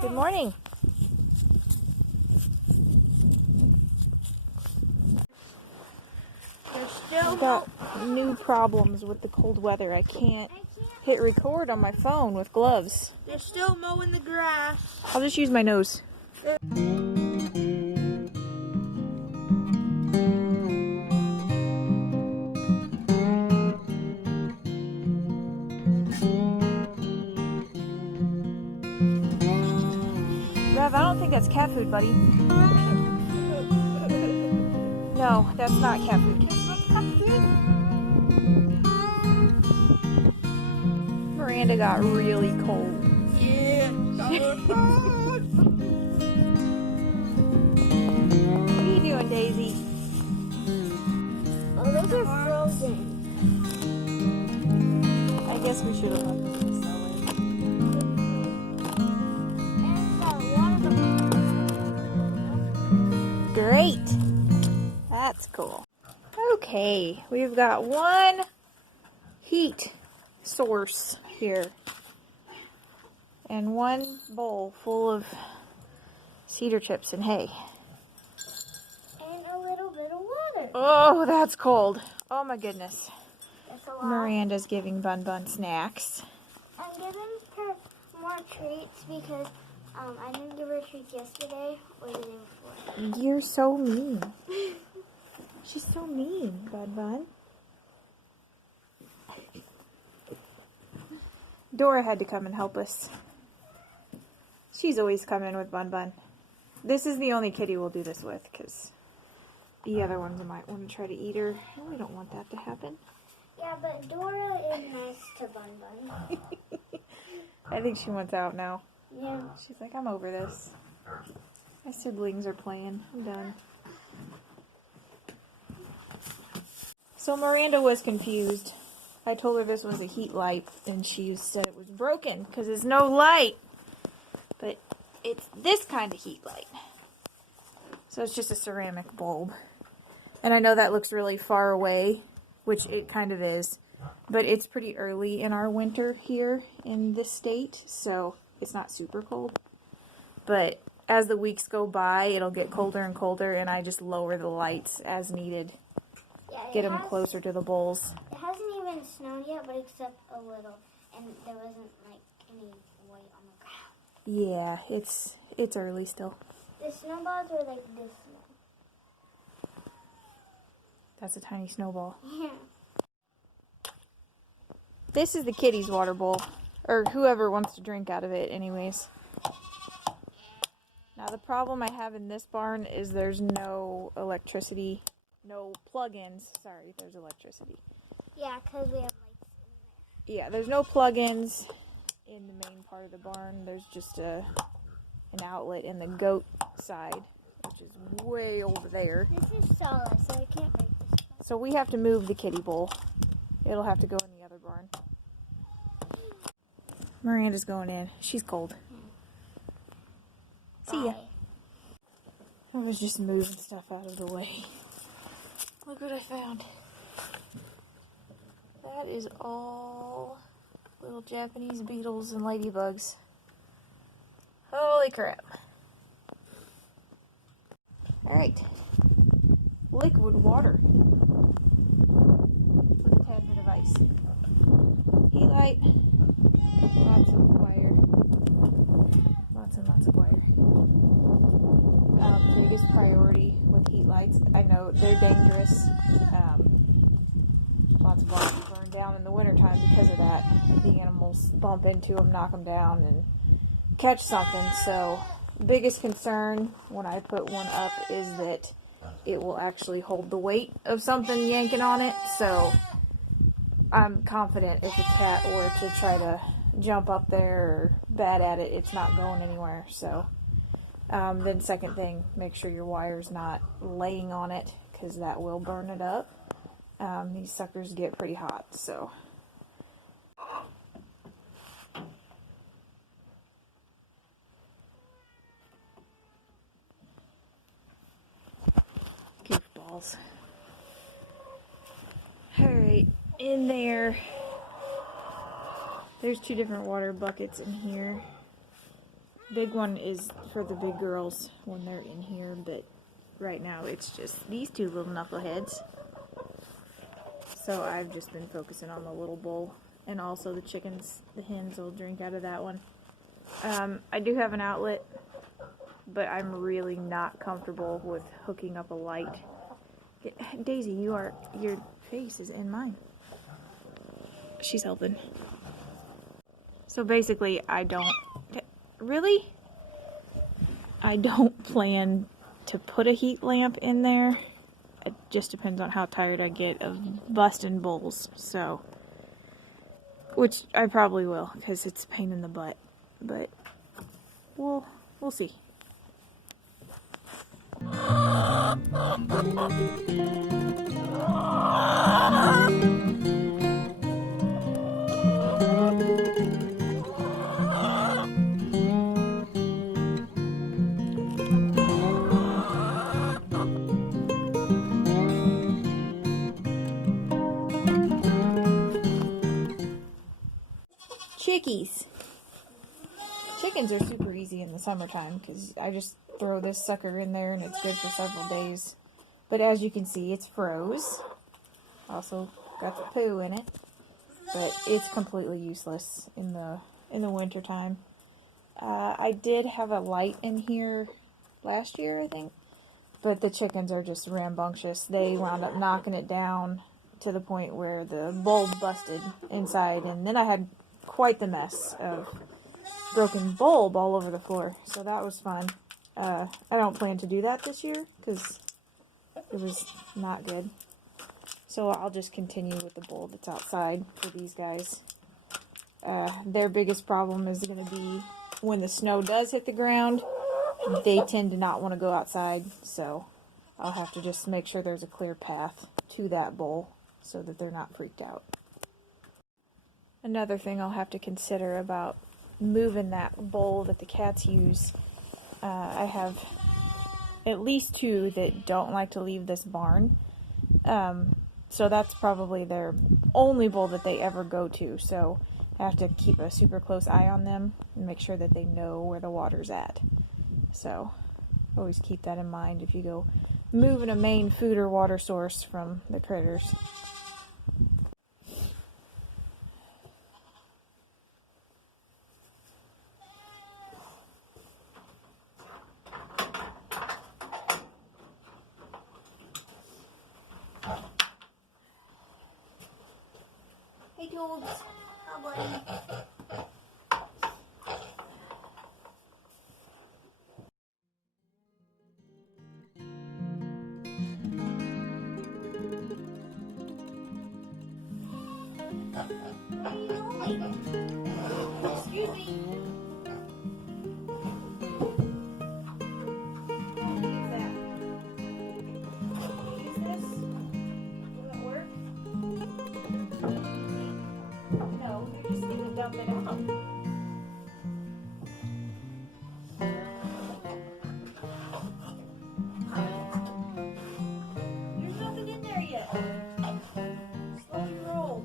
Good morning. I've got new problems with the cold weather. I can't hit record on my phone with gloves. They're still mowing the grass. I'll just use my nose. Rev, I don't think that's cat food, buddy. No, that's not cat food. Miranda got really cold. Yeah. What are you doing, Daisy? Oh, those are frozen. I guess we should have left them in the cellar. Great. That's cool. Okay, we've got one heat source here and one bowl full of cedar chips and hay. And a little bit of water. Oh, that's cold. Oh my goodness. That's a lot. Miranda's giving Bun Bun snacks. I'm giving her more treats because I didn't give her treats yesterday or the day before. You're so mean. She's so mean, Bun Bun. Dora had to come and help us. She's always coming with Bun Bun. This is the only kitty we'll do this with because the other ones might want to try to eat her. We don't want that to happen. Yeah, but Dora is nice to Bun Bun. I think she wants out now. Yeah. She's like, I'm over this. My siblings are playing. I'm done. So Miranda was confused. I told her this was a heat light, and she said it was broken because there's no light. But it's this kind of heat light. So it's just a ceramic bulb. And I know that looks really far away, which it kind of is. But it's pretty early in our winter here in this state, so it's not super cold. But as the weeks go by, it'll get colder and colder, and I just lower the lights as needed. Yeah, Get them closer to the bowls. It hasn't even snowed yet, but except a little. And there wasn't, like, any white on the ground. Yeah, it's early still. The snowballs were like this small. That's a tiny snowball. Yeah. This is the kitty's water bowl. Or whoever wants to drink out of it anyways. Now the problem I have in this barn is there's no electricity. No plug-ins. Sorry, there's electricity. Yeah, because we have lights in there. Yeah, there's no plug-ins in the main part of the barn. There's just an outlet in the goat side, which is way over there. This is solid, so I can't break this. So we have to move the kitty bowl. It'll have to go in the other barn. Miranda's going in. She's cold. See ya. I was just moving stuff out of the way. Look what I found. That is all little Japanese beetles and ladybugs. Holy crap. Alright. Liquid water. With a tad bit of ice. Heat light. Lots of wire. Lots and lots of wire. Biggest priority with heat lights. I know they're dangerous. Lots of barns burn down in the wintertime because of that. The animals bump into them, knock them down, and catch something. So, biggest concern when I put one up is that it will actually hold the weight of something yanking on it. So, I'm confident if a cat were to try to jump up there or bat at it, it's not going anywhere. So, then second thing, make sure your wire's not laying on it because that will burn it up. These suckers get pretty hot, so. Goofballs. Alright, in there. There's two different water buckets in here. Big one is for the big girls when they're in here, but right now it's just these two little knuckleheads. So I've just been focusing on the little bowl, and also the chickens, the hens will drink out of that one. I do have an outlet, but I'm really not comfortable with hooking up a light. Daisy, your face is in mine. She's helping. So basically, I don't plan to put a heat lamp in there. It just depends on how tired I get of busting bowls. So, which I probably will, because it's a pain in the butt. But we'll see. Chickies. Chickens are super easy in the summertime because I just throw this sucker in there and it's good for several days. But as you can see, it's froze. Also got the poo in it, but it's completely useless in the winter time. I did have a light in here last year, I think, but the chickens are just rambunctious. They wound up knocking it down to the point where the bulb busted inside, and then I had quite the mess of broken bulb all over the floor, so that was fun. I don't plan to do that this year because it was not good. So I'll just continue with the bowl that's outside for these guys. Their biggest problem is going to be when the snow does hit the ground, they tend to not want to go outside, so I'll have to just make sure there's a clear path to that bowl so that they're not freaked out. Another thing I'll have to consider about moving that bowl that the cats use, I have at least two that don't like to leave this barn. So that's probably their only bowl that they ever go to. So I have to keep a super close eye on them and make sure that they know where the water's at. So always keep that in mind if you go moving a main food or water source from the critters. Hey, Jules. How buddy? Excuse me. Dump it out. There's nothing in there yet. Slowly roll.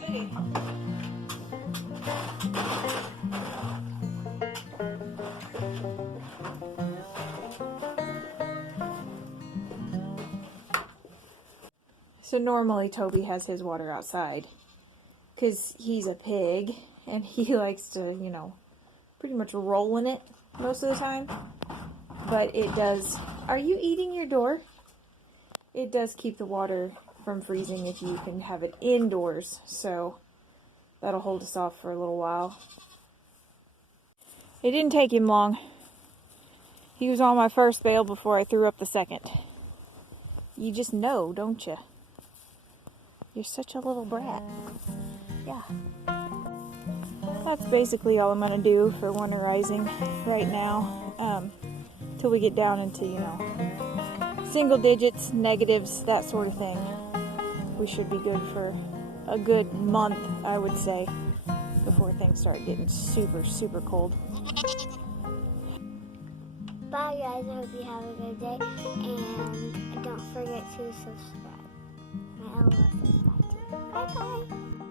Hey. So normally Toby has his water outside because he's a pig and he likes to, pretty much roll in it most of the time. But it does... Are you eating your door? It does keep the water from freezing if you can have it indoors, so that'll hold us off for a little while. It didn't take him long. He was on my first bale before I threw up the second. You just know, don't you? You're such a little brat. yeah. That's basically all I'm going to do for winterizing right now. Till we get down into, single digits, negatives, that sort of thing. We should be good for a good month, I would say, before things start getting super, super cold. Bye guys, I hope you have a good day, and don't forget to subscribe. My LOL says bye to you. Bye bye.